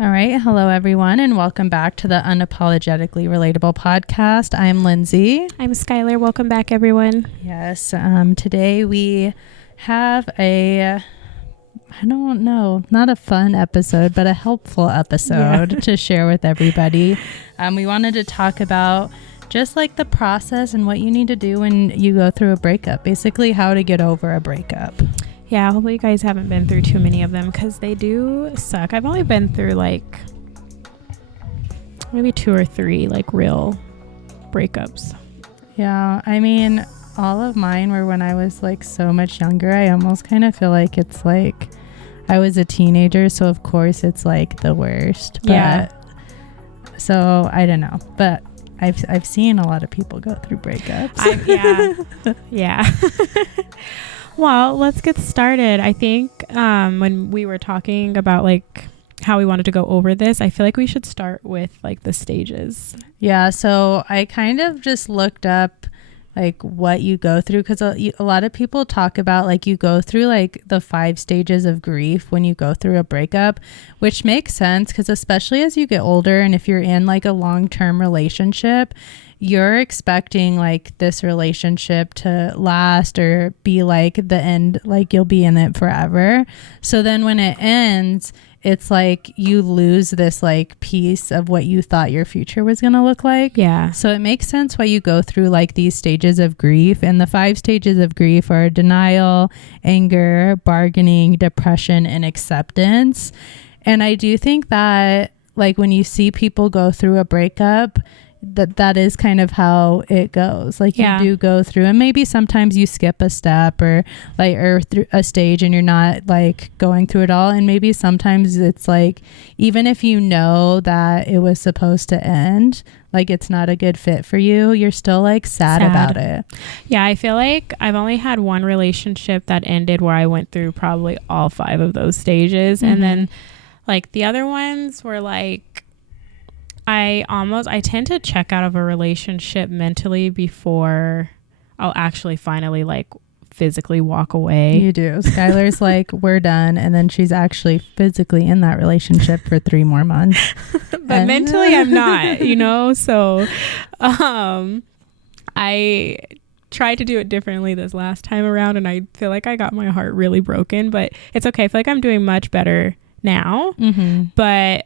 All right. Hello, everyone, and welcome back to the Unapologetically Relatable podcast. I'm Lindsay. I'm Skylar. Welcome back, everyone. Yes. Today we have I don't know, not a fun episode, but a helpful episode to share with everybody. We wanted to talk about just like the process and what you need to do when you go through a breakup, basically how to get over a breakup. Yeah, hopefully you guys haven't been through too many of them because they do suck. I've only been through like maybe 2 or 3 like real breakups. Yeah, I mean, all of mine were when I was like so much younger. I almost kind of feel like it's like I was a teenager, so of course it's like the worst. But, yeah. So I don't know, but I've seen a lot of people go through breakups. Yeah. Well, let's get started. I think when we were talking about like how we wanted to go over this, I feel like we should start with like the stages. Yeah. So I kind of just looked up like what you go through, because a lot of people talk about like you go through like the 5 stages of grief when you go through a breakup, which makes sense because especially as you get older and if you're in like a long-term relationship, you're expecting like this relationship to last or be like the end, like you'll be in it forever. So then when it ends, it's like you lose this like piece of what you thought your future was going to look like. Yeah. So it makes sense why you go through like these stages of grief. And the 5 stages of grief are denial, anger, bargaining, depression, and acceptance. And I do think that like when you see people go through a breakup, that is kind of how it goes. Like you do go through, and maybe sometimes you skip a step or through a stage and you're not like going through it all. And maybe sometimes it's like, even if you know that it was supposed to end, like it's not a good fit for you, you're still like sad about it. Yeah. I feel like I've only had one relationship that ended where I went through probably all 5 of those stages. Mm-hmm. And then like the other ones were like, I tend to check out of a relationship mentally before I'll actually finally like physically walk away. You do. Skylar's like, we're done. And then she's actually physically in that relationship for 3 more months. But mentally I'm not, So I tried to do it differently this last time around. And I feel like I got my heart really broken, but it's okay. I feel like I'm doing much better now. Mm-hmm. But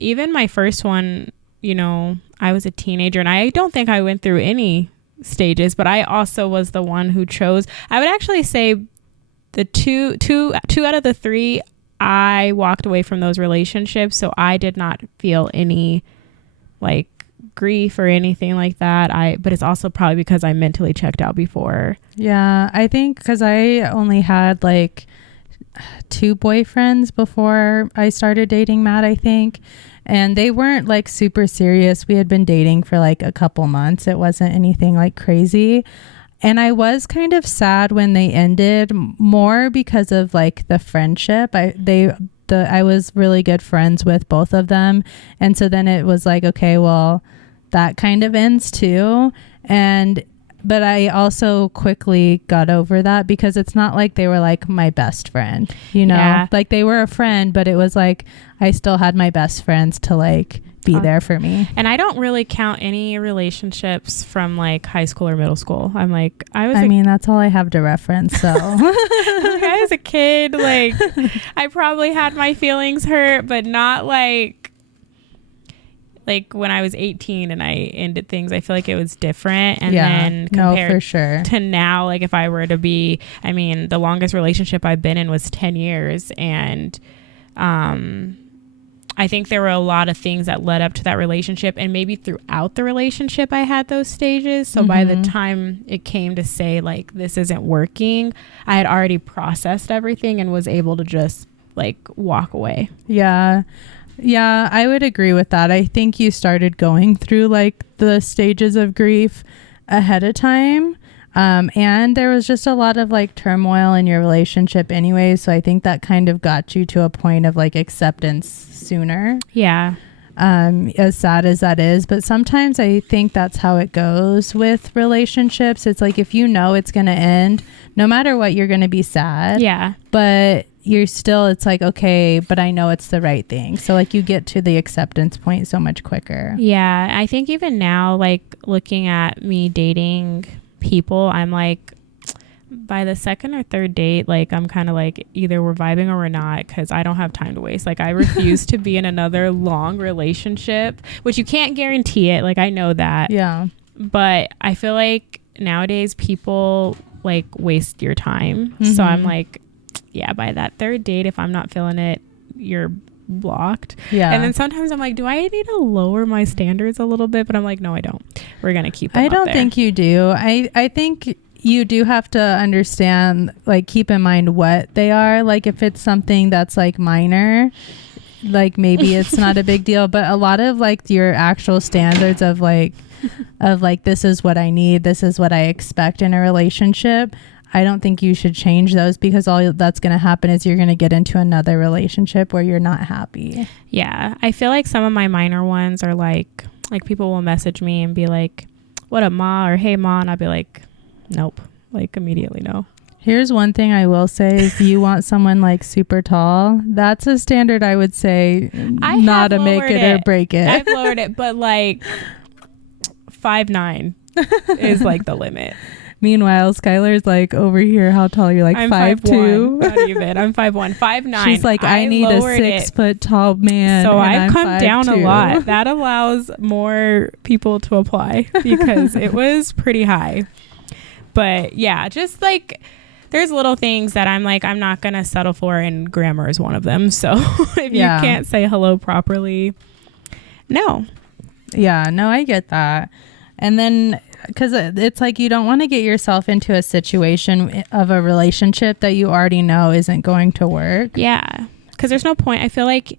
even my first one, I was a teenager and I don't think I went through any stages, but I also was the one who chose. I would actually say the two out of the 3, I walked away from those relationships. So I did not feel any like grief or anything like that. But it's also probably because I mentally checked out before. Yeah, I think because I only had like 2 boyfriends before I started dating Matt, I think. And they weren't like super serious. We had been dating for like a couple months. It wasn't anything like crazy. And I was kind of sad when they ended, more because of like the friendship. I was really good friends with both of them. And so then it was like, okay, well, that kind of ends too. But I also quickly got over that because it's not like they were like my best friend, Yeah. Like they were a friend, but it was like I still had my best friends to like be there for me. And I don't really count any relationships from like high school or middle school. That's all I have to reference. So I was a kid, like I probably had my feelings hurt, but not like when I was 18 and I ended things, I feel like it was different. And then compared for sure. to now, like if I were to be, the longest relationship I've been in was 10 years. And I think there were a lot of things that led up to that relationship. And maybe throughout the relationship, I had those stages. So by the time it came to say like, this isn't working, I had already processed everything and was able to just like walk away. Yeah. Yeah, I would agree with that. I think you started going through like the stages of grief ahead of time. And there was just a lot of like turmoil in your relationship anyway. So I think that kind of got you to a point of like acceptance sooner. Yeah. As sad as that is. But sometimes I think that's how it goes with relationships. It's like if you know it's going to end, no matter what, you're going to be sad. Yeah. But you're still, it's like, okay, but I know it's the right thing. So like you get to the acceptance point so much quicker. Yeah. I think even now, like looking at me dating people, I'm like, by the second or third date, like I'm kind of like either we're vibing or we're not, because I don't have time to waste. Like I refuse to be in another long relationship, which you can't guarantee it. Like I know that. Yeah. But I feel like nowadays people like waste your time. So I'm like, yeah, by that third date, if I'm not feeling it, you're blocked. Yeah. And then sometimes I'm like, do I need to lower my standards a little bit? But I'm like, no, I don't. We're going to keep them I up don't there. think you do. I think you do have to understand, like keep in mind what they are. Like if it's something that's like minor, like maybe it's not a big deal, but a lot of like your actual standards of like this is what I need, this is what I expect in a relationship, I don't think you should change those, because all that's going to happen is you're going to get into another relationship where you're not happy. Yeah. I feel like some of my minor ones are like people will message me and be like, what up, ma? Or hey, ma? And I'll be like, nope. Like immediately no. Here's one thing I will say: if you want someone like super tall, that's a standard I would say not a make it or break it. I've lowered it, but like 5'9" is like the limit. Meanwhile, Skylar's like over here. How tall are you? Like I'm 5'2"? Not even. I'm 5'1". 5'9". She's like, I need a 6 foot tall man. So I've come 5'2". down a lot. That allows more people to apply, because it was pretty high. But yeah, just like there's little things that I'm like, I'm not going to settle for, and grammar is one of them. So if you can't say hello properly, no. Yeah, no, I get that. And then, because it's like you don't want to get yourself into a situation of a relationship that you already know isn't going to work. Yeah, because there's no point. I feel like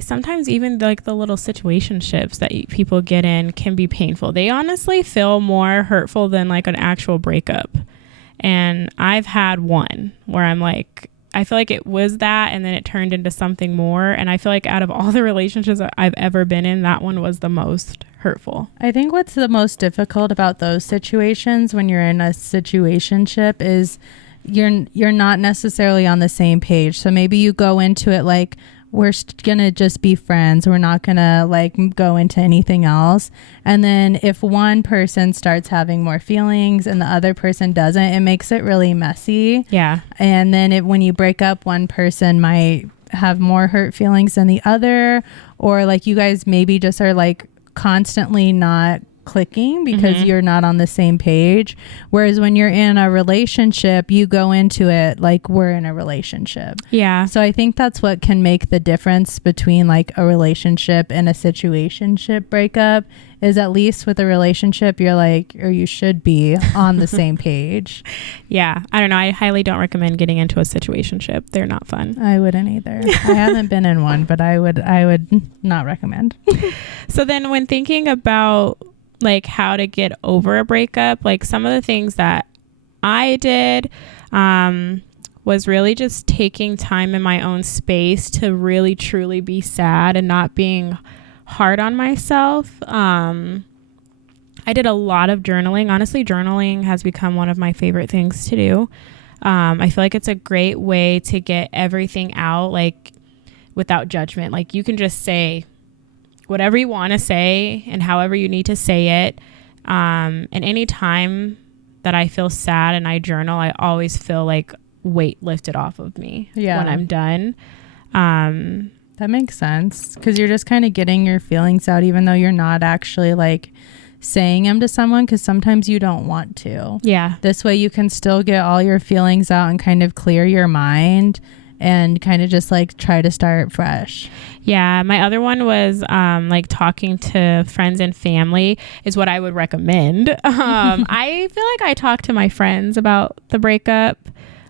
sometimes even like the little situationships that people get in can be painful. They honestly feel more hurtful than like an actual breakup. And I've had one where I'm like, I feel like it was that, and then it turned into something more. And I feel like out of all the relationships I've ever been in, that one was the most hurtful. I think what's the most difficult about those situations when you're in a situationship is you're not necessarily on the same page. So maybe you go into it like, we're gonna just be friends, we're not gonna like go into anything else. And then if one person starts having more feelings and the other person doesn't, it makes it really messy. Yeah. And then when you break up, one person might have more hurt feelings than the other, or like you guys maybe just are like constantly not clicking because you're not on the same page. Whereas when you're in a relationship, you go into it like we're in a relationship. Yeah. So I think that's what can make the difference between like a relationship and a situationship breakup, is at least with a relationship you're like, or you should be on the same page. Yeah. I don't know. I highly don't recommend getting into a situationship. They're not fun. I wouldn't either. I haven't been in one, but I would not recommend. So then when thinking about like how to get over a breakup, like some of the things that I did was really just taking time in my own space to really truly be sad and not being hard on myself. I did a lot of journaling. Honestly, journaling has become one of my favorite things to do. I feel like it's a great way to get everything out, like without judgment. Like you can just say whatever you want to say and however you need to say it. And any time that I feel sad and I journal, I always feel like weight lifted off of me when I'm done. That makes sense, because you're just kind of getting your feelings out, even though you're not actually like saying them to someone, because sometimes you don't want to. Yeah. This way you can still get all your feelings out and kind of clear your mind and kind of just like try to start fresh. Yeah. My other one was like talking to friends and family is what I would recommend. I feel like I talk to my friends about the breakup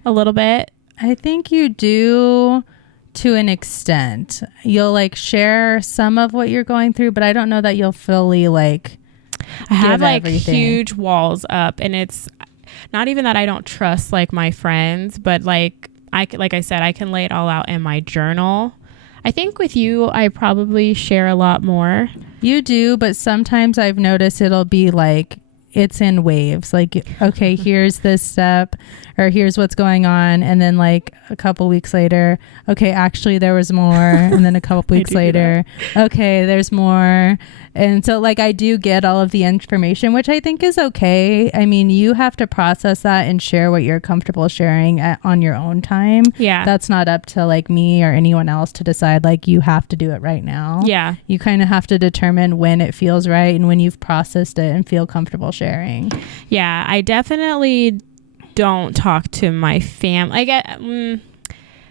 a little bit. I think you do to an extent. You'll like share some of what you're going through, but I don't know that you'll fully like I have like everything. Huge walls up, and it's not even that I don't trust like my friends, but like I said, I can lay it all out in my journal. I think with you, I probably share a lot more. You do, but sometimes I've noticed it'll be like it's in waves. Like, okay, here's this step, or here's what's going on. And then like a couple weeks later, okay, actually there was more. And then a couple weeks later, okay, there's more. And so like, I do get all of the information, which I think is okay. I mean, you have to process that and share what you're comfortable sharing on your own time. Yeah. That's not up to like me or anyone else to decide, like, you have to do it right now. Yeah. You kind of have to determine when it feels right and when you've processed it and feel comfortable sharing. Yeah, I definitely don't talk to my family. I get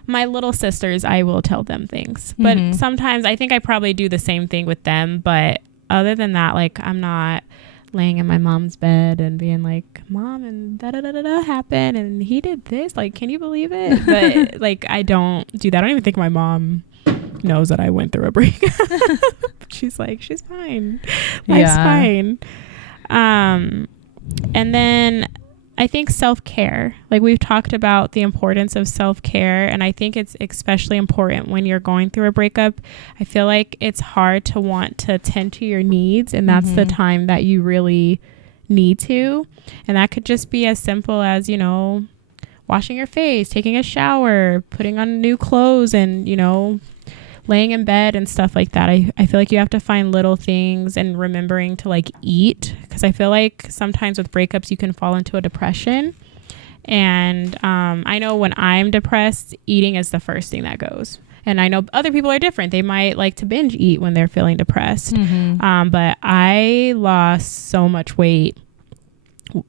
my little sisters, I will tell them things, but sometimes I think I probably do the same thing with them. But other than that, like, I'm not laying in my mom's bed and being like, Mom, and da da da da da happened and he did this, like, can you believe it? But like, I don't do that. I don't even think my mom knows that I went through a breakup. She's like, she's fine, life's fine. And then I think self-care, like we've talked about the importance of self-care, and I think it's especially important when you're going through a breakup. I feel like it's hard to want to tend to your needs, and that's the time that you really need to. And that could just be as simple as, you know, washing your face, taking a shower, putting on new clothes, and, you know, laying in bed and stuff like that. I feel like you have to find little things, and remembering to like eat, because I feel like sometimes with breakups you can fall into a depression. And I know when I'm depressed, eating is the first thing that goes. And I know other people are different. They might like to binge eat when they're feeling depressed. But I lost so much weight,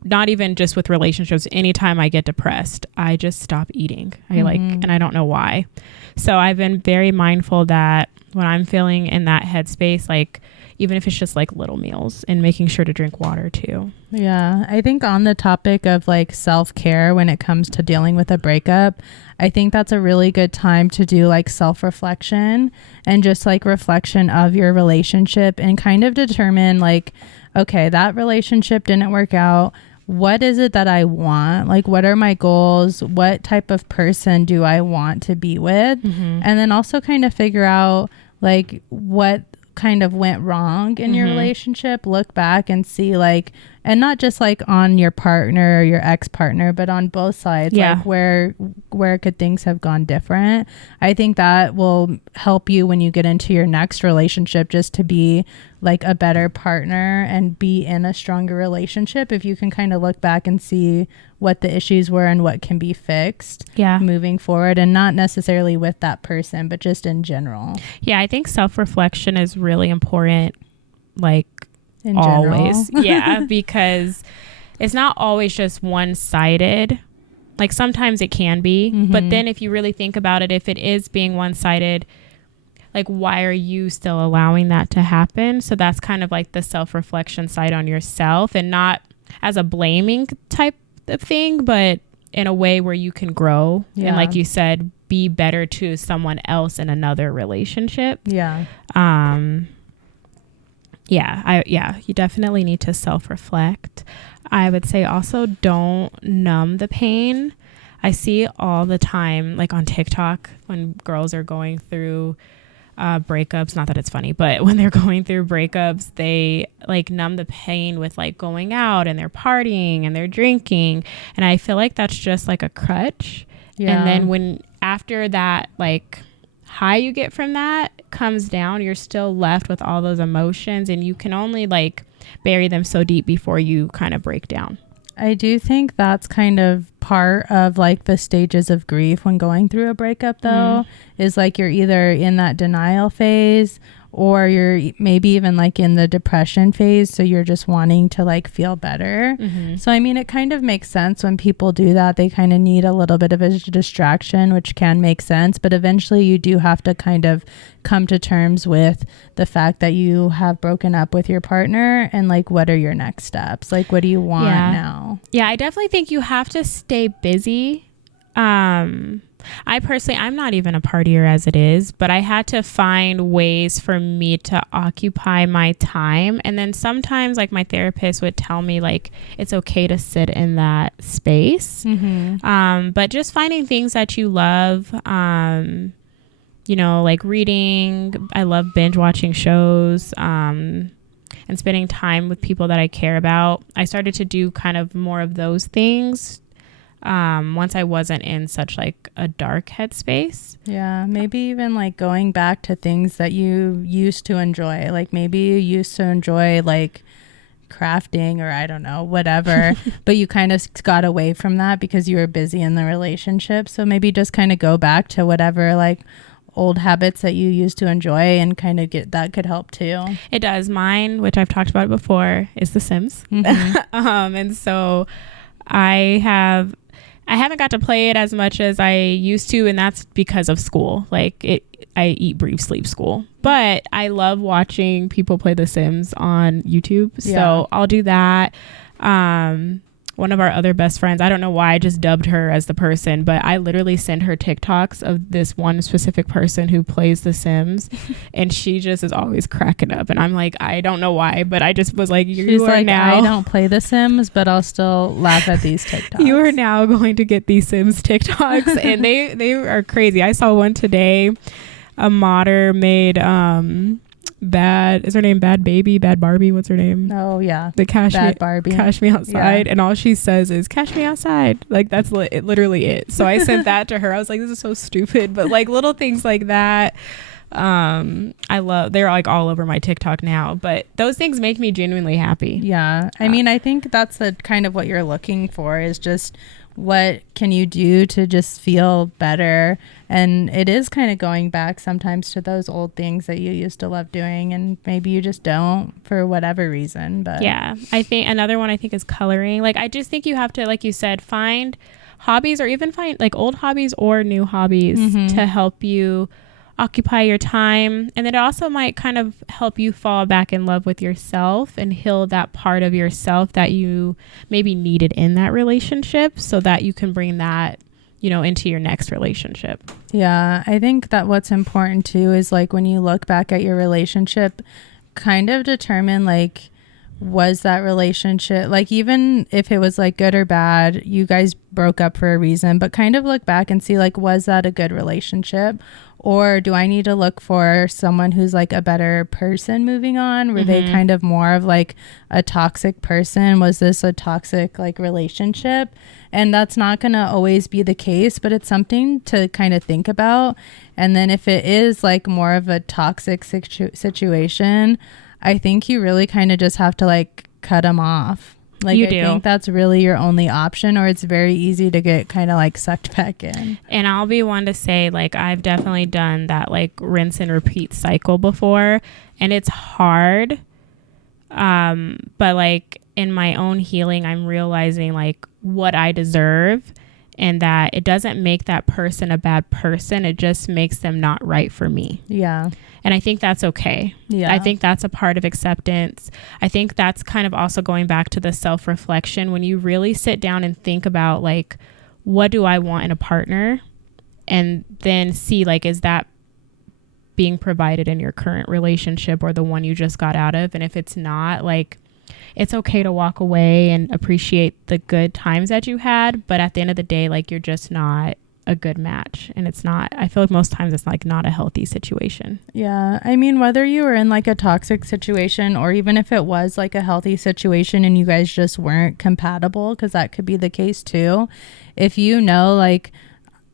not even just with relationships. Anytime I get depressed, I just stop eating. And I don't know why. So I've been very mindful that when I'm feeling in that headspace, like, even if it's just like little meals, and making sure to drink water too. Yeah. I think on the topic of like self-care, when it comes to dealing with a breakup, I think that's a really good time to do like self-reflection and just like reflection of your relationship, and kind of determine like, okay, that relationship didn't work out. What is it that I want? Like, what are my goals? What type of person do I want to be with? And then also kind of figure out like what kind of went wrong in your relationship. Look back and see like, and not just like on your partner or your ex-partner, but on both sides, like where could things have gone different. I think that will help you when you get into your next relationship, just to be like a better partner and be in a stronger relationship, if you can kind of look back and see what the issues were and what can be fixed moving forward, and not necessarily with that person, but just in general. Yeah, I think self-reflection is really important, like, in always. Yeah, because it's not always just one-sided. Like, sometimes it can be, but then if you really think about it, if it is being one-sided, like, why are you still allowing that to happen? So that's kind of like the self-reflection side on yourself, and not as a blaming type of thing, but in a way where you can grow. And like you said, be better to someone else in another relationship. You definitely need to self-reflect. I would say also don't numb the pain. I see all the time, like on TikTok, when girls are going through breakups, not that it's funny, but when they're going through breakups, they like numb the pain with like going out, and they're partying and they're drinking. And I feel like that's just like a crutch. And then when after that, like, high you get from that comes down, you're still left with all those emotions, and you can only like bury them so deep before you kind of break down. I do think that's kind of part of like the stages of grief when going through a breakup, though, is like you're either in that denial phase, or you're maybe even like in the depression phase. So you're just wanting to like feel better. So, I mean, it kind of makes sense when people do that. They kind of need a little bit of a distraction, which can make sense. But eventually you do have to kind of come to terms with the fact that you have broken up with your partner, and like, what are your next steps? Like, what do you want now? Yeah, I definitely think you have to stay busy. I personally, I'm not even a partier as it is, but I had to find ways for me to occupy my time. And then sometimes like my therapist would tell me like, it's okay to sit in that space. But just finding things that you love, you know, like reading. I love binge watching shows. And and spending time with people that I care about. I started to do kind of more of those things once I wasn't in such like a dark headspace. Yeah, maybe even like going back to things that you used to enjoy. Like maybe you used to enjoy like crafting or I don't know, whatever, but you kind of got away from that because you were busy in the relationship. So maybe just kind of go back to whatever like old habits that you used to enjoy and kind of get that could help too. It does. Mine, which I've talked about before, is The Sims. And so I haven't got to play it as much as I used to, and that's because of school. Like I eat, breathe, sleep school. But I love watching people play The Sims on YouTube. So I'll do that. One of our other best friends, I don't know why I just dubbed her as the person, but I literally send her TikToks of this one specific person who plays The Sims, and she just is always cracking up. And I'm like, I don't know why, but I just was like, She's like, I don't play The Sims, but I'll still laugh at these TikToks. You are now going to get these Sims TikToks, and they are crazy. I saw one today. A modder made is her name Bad Barbie? What's her name? Oh yeah, the Bad Barbie. Cash me outside, and all she says is "Cash me outside." Like that's literally it. So I sent that to her. I was like, "This is so stupid," but like little things like that. I love. They're like all over my TikTok now, but those things make me genuinely happy. Yeah, I mean, I think that's the kind of what you're looking for is just what can you do to just feel better. And it is kind of going back sometimes to those old things that you used to love doing, and maybe you just don't for whatever reason. But yeah, I think another one is coloring. Like I just think you have to, like you said, find hobbies, or even find like old hobbies or new hobbies to help you occupy your time. And then it also might kind of help you fall back in love with yourself and heal that part of yourself that you maybe needed in that relationship, so that you can bring that, into your next relationship. Yeah, I think that what's important too is like when you look back at your relationship, kind of determine like, was that relationship, like even if it was like good or bad, you guys broke up for a reason, but kind of look back and see like, was that a good relationship? Or do I need to look for someone who's like a better person moving on? Were they kind of more of like a toxic person? Was this a toxic like relationship? And that's not going to always be the case, but it's something to kind of think about. And then if it is like more of a toxic situation, I think you really kind of just have to like cut them off. Like I think that's really your only option, or it's very easy to get kind of like sucked back in. And I'll be one to say like I've definitely done that like rinse and repeat cycle before, and it's hard. But like in my own healing, I'm realizing like what I deserve, and that it doesn't make that person a bad person. It just makes them not right for me. Yeah. And I think that's okay. Yeah. I think that's a part of acceptance. I think that's kind of also going back to the self-reflection. When you really sit down and think about like, what do I want in a partner? And then see like, is that being provided in your current relationship or the one you just got out of? And if it's not, like, it's okay to walk away and appreciate the good times that you had. But at the end of the day, like, you're just not a good match, and it's not, I feel like most times it's like not a healthy situation. Yeah, I mean, whether you were in like a toxic situation or even if it was like a healthy situation and you guys just weren't compatible, because that could be the case too. If you know like,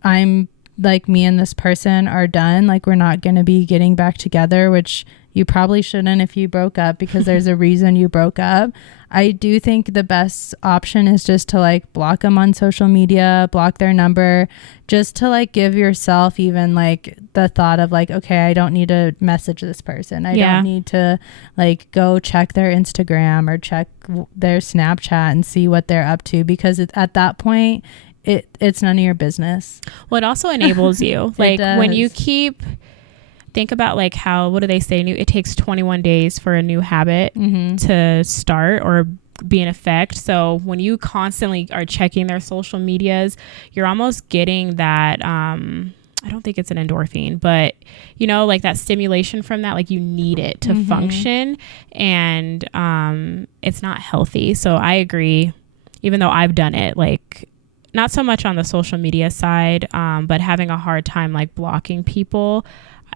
I'm like, me and this person are done, like we're not going to be getting back together, which you probably shouldn't if you broke up, because there's a reason you broke up. I do think the best option is just to like block them on social media, block their number, just to like give yourself even like the thought of like, okay, I don't need to message this person. I don't need to like go check their Instagram or check their Snapchat and see what they're up to, because at that point, it's none of your business. Well, it also enables you. Like when you think about like how, what do they say? It takes 21 days for a new habit to start or be in effect. So when you constantly are checking their social medias, you're almost getting that, I don't think it's an endorphin, but like that stimulation from that, like you need it to function, and it's not healthy. So I agree, even though I've done it, like not so much on the social media side, but having a hard time like blocking people.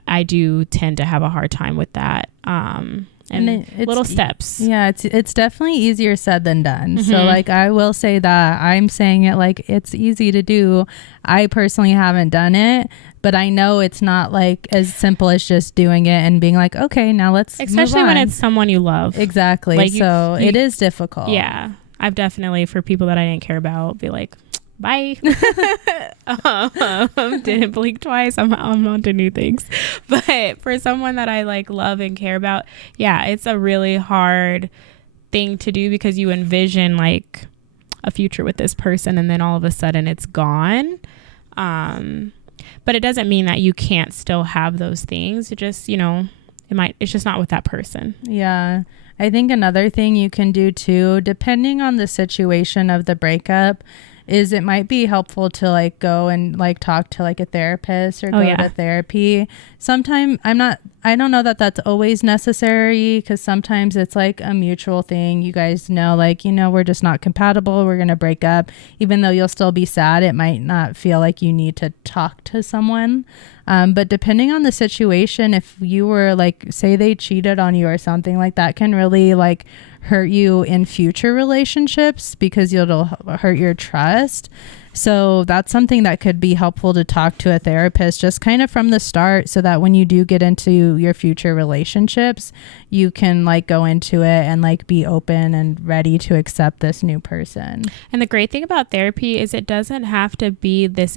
I do tend to have a hard time with that. and it's little steps. Yeah, it's definitely easier said than done. Mm-hmm. So like I will say that I'm saying it like it's easy to do. I personally haven't done it, but I know it's not like as simple as just doing it and being like, okay, now let's especially move on. when it's someone you love. Exactly. Like so it is difficult. Yeah, I've definitely, for people that I didn't care about, be like, bye. Didn't blink twice. I'm on to new things. But for someone that I like love and care about, yeah, it's a really hard thing to do because you envision like a future with this person and then all of a sudden it's gone. But it doesn't mean that you can't still have those things. It just, it's just not with that person. Yeah. I think another thing you can do too, depending on the situation of the breakup, is it might be helpful to like go and like talk to like a therapist or go to therapy. Sometimes I don't know that that's always necessary, because sometimes it's like a mutual thing. You guys know, like, we're just not compatible. We're going to break up. Even though you'll still be sad, it might not feel like you need to talk to someone. But depending on the situation, if you were like, say they cheated on you or something, like that can really like hurt you in future relationships because it'll hurt your trust. So that's something that could be helpful to talk to a therapist just kind of from the start, so that when you do get into your future relationships, you can like go into it and like be open and ready to accept this new person. And the great thing about therapy is it doesn't have to be this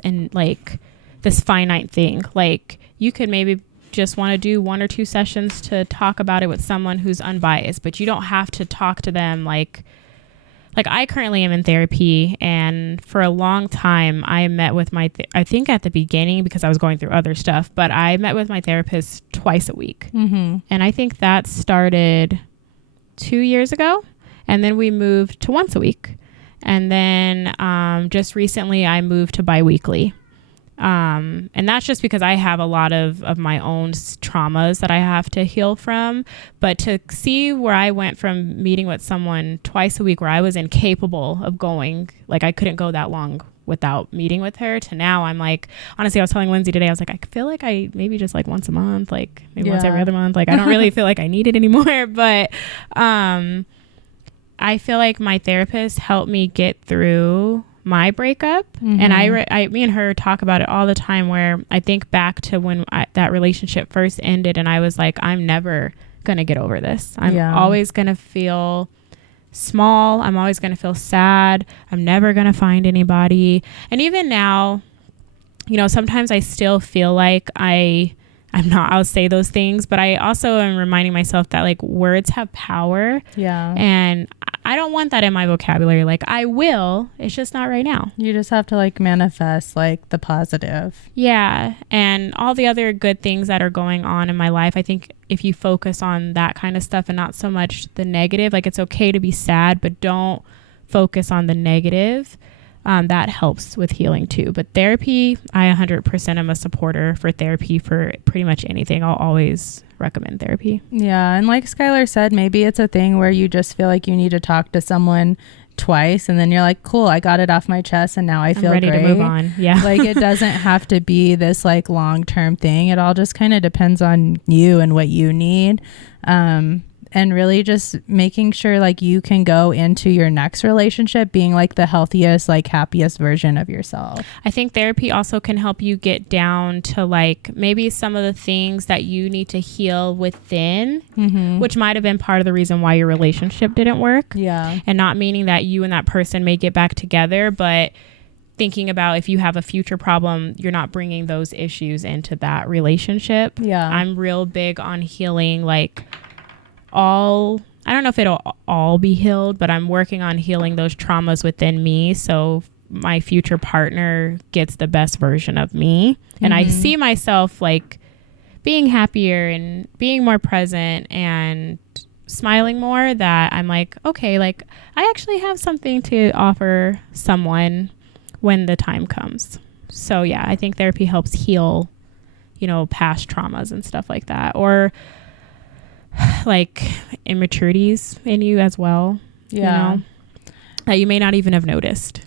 this finite thing. Like you could maybe just want to do 1 or 2 sessions to talk about it with someone who's unbiased, but you don't have to talk to them like I currently am in therapy, and for a long time I met with I think at the beginning, because I was going through other stuff, but I met with my therapist twice a week. Mm-hmm. And I think that started 2 years ago, and then we moved to once a week, and then just recently I moved to biweekly. And that's just because I have a lot of my own traumas that I have to heal from. But to see where I went from meeting with someone twice a week, where I was incapable of going, like I couldn't go that long without meeting with her, to now I'm like, honestly, I was telling Lindsay today, I was like, I feel like I maybe just like once a month, like maybe once every other month, like I don't really feel like I need it anymore. But I feel like my therapist helped me get through my breakup. Mm-hmm. And me and her talk about it all the time, where I think back to when that relationship first ended, and I was like, I'm never gonna get over this. I'm always gonna feel small. I'm always gonna feel sad. I'm never gonna find anybody. And even now, sometimes I still feel like I'm not. I'll say those things, but I also am reminding myself that like words have power. Yeah. And I don't want that in my vocabulary. Like I will, it's just not right now. You just have to like manifest like the positive. Yeah. And all the other good things that are going on in my life, I think if you focus on that kind of stuff and not so much the negative, like it's okay to be sad, but don't focus on the negative. That helps with healing too. But therapy, I 100% am a supporter for therapy for pretty much anything. I'll always recommend therapy. Yeah. And like Skylar said, maybe it's a thing where you just feel like you need to talk to someone twice, and then you're like, cool, I got it off my chest and now I feel ready great to move on. Yeah. Like it doesn't have to be this like long-term thing. It all just kind of depends on you and what you need. And really just making sure like you can go into your next relationship being like the healthiest, like happiest version of yourself. I think therapy also can help you get down to like maybe some of the things that you need to heal within, which might have been part of the reason why your relationship didn't work. Yeah. And not meaning that you and that person may get back together, but thinking about if you have a future problem, you're not bringing those issues into that relationship. Yeah. I'm real big on healing like I don't know if it'll all be healed, but I'm working on healing those traumas within me, so my future partner gets the best version of me. And I see myself like being happier and being more present and smiling more, that I'm like, okay, like I actually have something to offer someone when the time comes. So yeah, I think therapy helps heal, past traumas and stuff like that, or like immaturities in you as well. Yeah. That you may not even have noticed.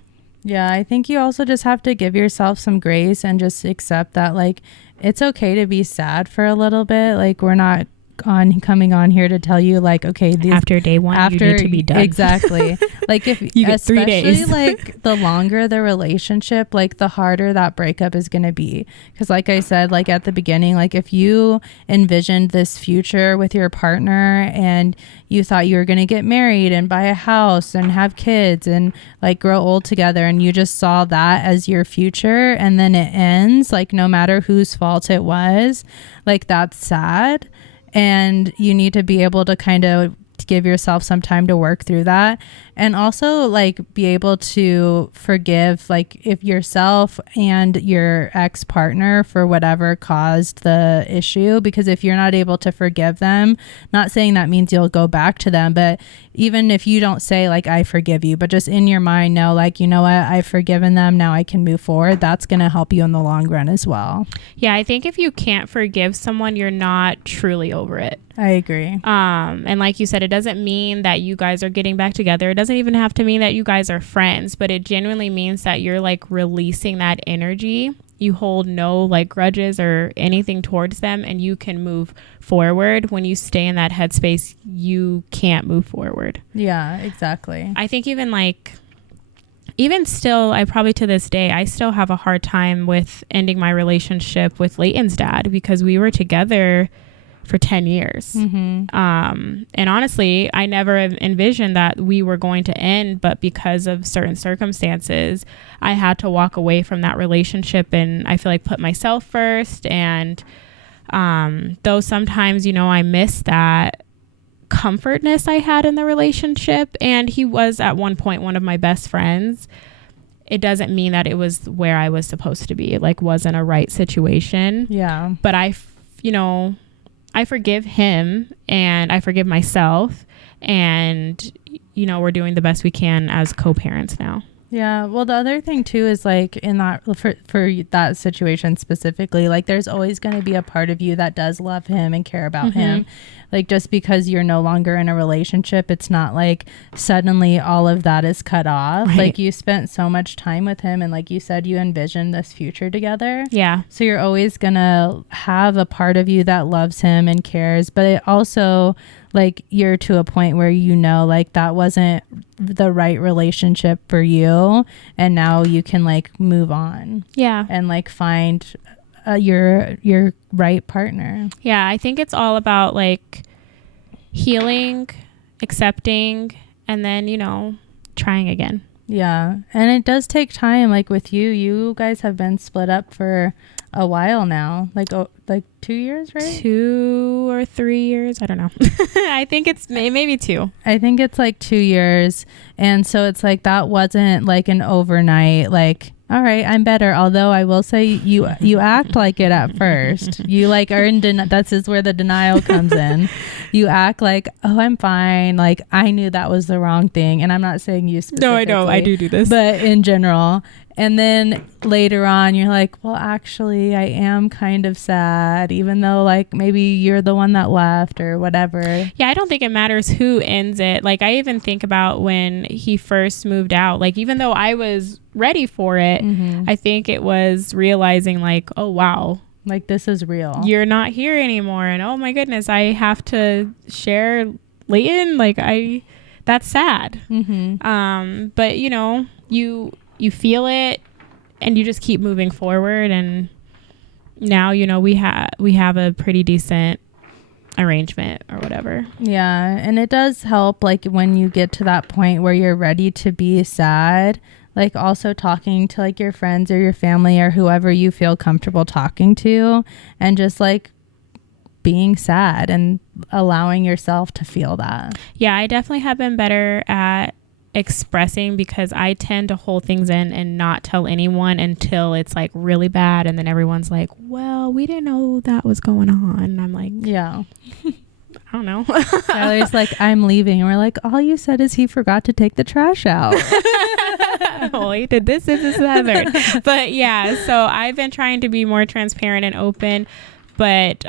Yeah. I think you also just have to give yourself some grace and just accept that like it's okay to be sad for a little bit. Like we're not coming on here to tell you like, okay, after day one, you need to be done. Exactly. Like if you get 3 days, like the longer the relationship, like the harder that breakup is going to be. Because like I said, like at the beginning, like if you envisioned this future with your partner and you thought you were going to get married and buy a house and have kids and like grow old together, and you just saw that as your future, and then it ends, like no matter whose fault it was, like that's sad. And you need to be able to kind of give yourself some time to work through that, and also like be able to forgive like if yourself and your ex-partner for whatever caused the issue. Because if you're not able to forgive them, not saying that means you'll go back to them, but even if you don't say like I forgive you, but just in your mind know like, you know what, I've forgiven them, now I can move forward, that's going to help you in the long run as well. Yeah, I think if you can't forgive someone, you're not truly over it. I agree. And like you said, it doesn't mean that you guys are getting back together. It doesn't even have to mean that you guys are friends, but it genuinely means that you're like releasing that energy. You hold no like grudges or anything towards them, and you can move forward. When you stay in that headspace, you can't move forward. Yeah, exactly. I think even still, I probably to this day, I still have a hard time with ending my relationship with Leighton's dad, because we were together for 10 years. Mm-hmm. And honestly, I never envisioned that we were going to end, but because of certain circumstances, I had to walk away from that relationship, and I feel like put myself first. And though sometimes, you know, I miss that comfortness I had in the relationship, and he was at one point one of my best friends, it doesn't mean that it was where I was supposed to be. It like wasn't a right situation. Yeah. But I forgive him and I forgive myself, and you know, we're doing the best we can as co-parents now. Yeah. Well, the other thing too is like in that for that situation specifically, like there's always going to be a part of you that does love him and care about Mm-hmm. him. Like just because you're no longer in a relationship, it's not like suddenly all of that is cut off. Right. Like you spent so much time with him, and like you said, you envisioned this future together. Yeah. So you're always going to have a part of you that loves him and cares, but it also like you're to a point where you know like that wasn't the right relationship for you, and now you can like move on. Yeah. And like find your right partner. Yeah, I think it's all about like healing, accepting, and then, you know, trying again. Yeah. And it does take time. Like with you guys have been split up for a while now, like 2 years, right? 2 or 3 years, I don't know. I think it's maybe 2. I think it's like 2 years. And so it's like that wasn't like an overnight like, all right, I'm better. Although I will say you act like it at first. You like are in that's is where the denial comes in. You act like, oh, I'm fine. Like I knew that was the wrong thing. And I'm not saying you specifically. No, I know. I do this. But in general. And then later on, you're like, well, actually, I am kind of sad, even though like maybe you're the one that left or whatever. Yeah, I don't think it matters who ends it. Like I even think about when he first moved out, like even though I was ready for it, mm-hmm. I think it was realizing like, oh, wow. Like this is real. You're not here anymore. And oh my goodness, I have to share Leighton. Like that's sad. Mm-hmm. But you know, you feel it and you just keep moving forward, and now you know we have a pretty decent arrangement or whatever. Yeah, and it does help like when you get to that point where you're ready to be sad, like also talking to like your friends or your family or whoever you feel comfortable talking to, and just like being sad and allowing yourself to feel that. Yeah, I definitely have been better at expressing, because I tend to hold things in and not tell anyone until it's like really bad, and then everyone's like, well, we didn't know that was going on, and I'm like, yeah. I don't know. Tyler's like, I'm leaving, and we're like, all you said is he forgot to take the trash out. Well, he did this and that. But yeah, so I've been trying to be more transparent and open. But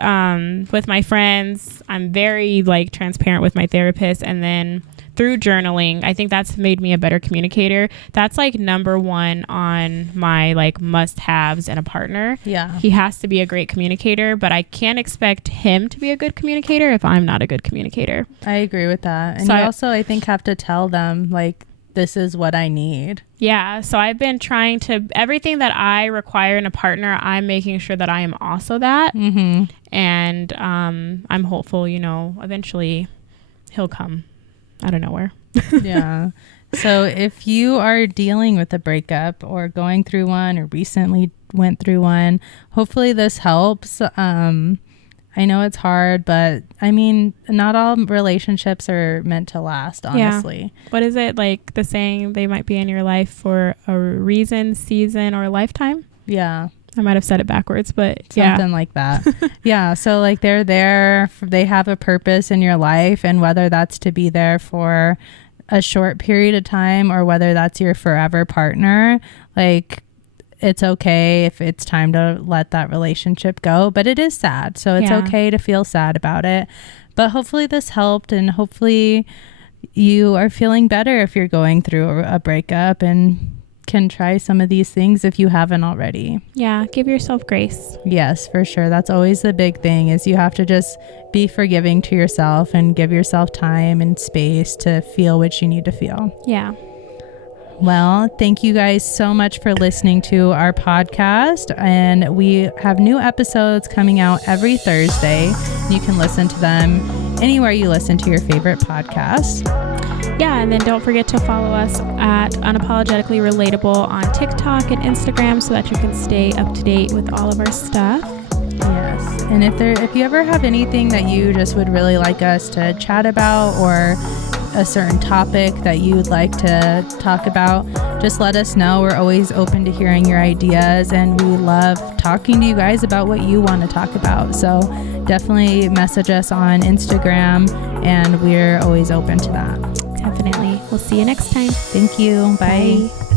with my friends, I'm very like transparent with my therapist, and then through journaling, I think that's made me a better communicator. That's like number one on my like must-haves in a partner. Yeah. He has to be a great communicator, but I can't expect him to be a good communicator if I'm not a good communicator. I agree with that. And So you also, I think, have to tell them, like, this is what I need. Yeah. So I've been trying to, everything that I require in a partner, I'm making sure that I am also that. Mm-hmm. And I'm hopeful, you know, eventually he'll come out of nowhere. Yeah. So if you are dealing with a breakup or going through one or recently went through one, hopefully this helps. I know it's hard, but I mean, not all relationships are meant to last, honestly. Yeah. What is it, like the saying, they might be in your life for a reason, season, or a lifetime? Yeah. I might have said it backwards, but something like that. Yeah. So like they're there, they have a purpose in your life, and whether that's to be there for a short period of time or whether that's your forever partner, like it's okay if it's time to let that relationship go, but it is sad. So it's okay to feel sad about it. But hopefully this helped, and hopefully you are feeling better if you're going through a breakup and can try some of these things if you haven't already. Yeah, give yourself grace. Yes, for sure. That's always the big thing, is you have to just be forgiving to yourself and give yourself time and space to feel what you need to feel. Yeah. Well, thank you guys so much for listening to our podcast. And we have new episodes coming out every Thursday. You can listen to them anywhere you listen to your favorite podcast. Yeah, and then don't forget to follow us at Unapologetically Relatable on TikTok and Instagram so that you can stay up to date with all of our stuff. Yes. And if you ever have anything that you just would really like us to chat about, or a certain topic that you would like to talk about, just let us know. We're always open to hearing your ideas, and we love talking to you guys about what you want to talk about. So definitely message us on Instagram, and we're always open to that. Definitely. We'll see you next time. Thank you. Bye. Bye.